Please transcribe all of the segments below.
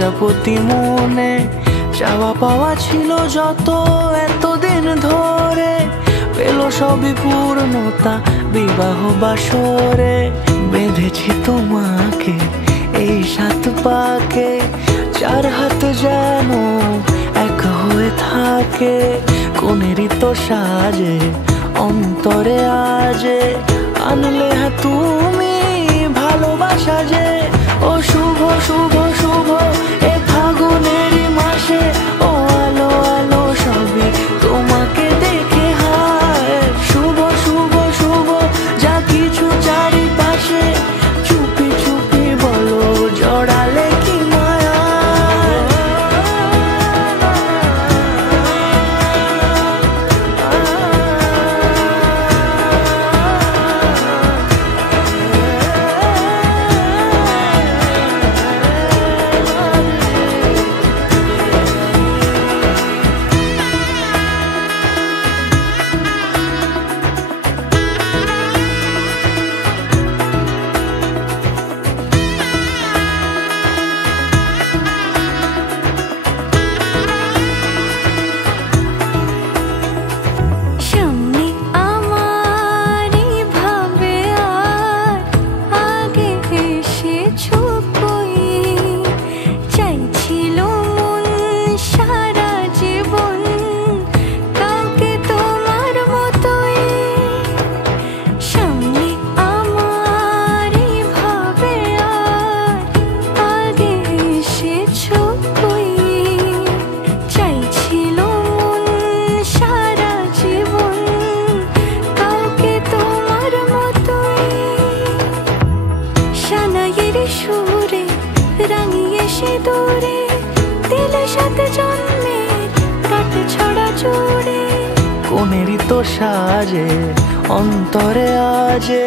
প্রজাপতি মনে চাওয়া পাওয়া ছিল যত এতদিন ধরে, পেল সবই পূর্ণতা বিবাহ বাসরে। বেঁধেছি তোমাকে এই 7 পাকে, 4 হাত যেন এক হয়ে থাকে। কোনেরই তো সাজে অন্তরে আজে, আনলে হ্যাঁ তুমি ভালোবাসা যে। ও শুভ শুভ শুভ এ ফাগুনেরই মাসে, ও আলো আলো সবই তোমাকে দেখে হায়। শুভ শুভ শুভ যা কিছু চারিপাশে, চুপি চুপি বলো জড়ালে কি মায়া। কোনেরই তো সাজে অন্তরে আজে,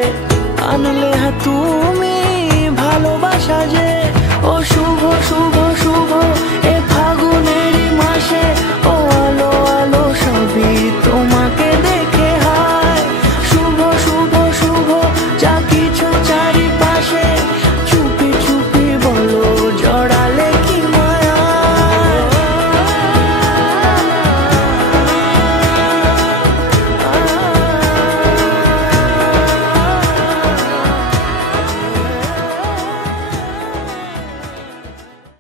আনলে হ্যাঁ তুমি ভালোবাসা যে। ও শুভ শুভ শুভ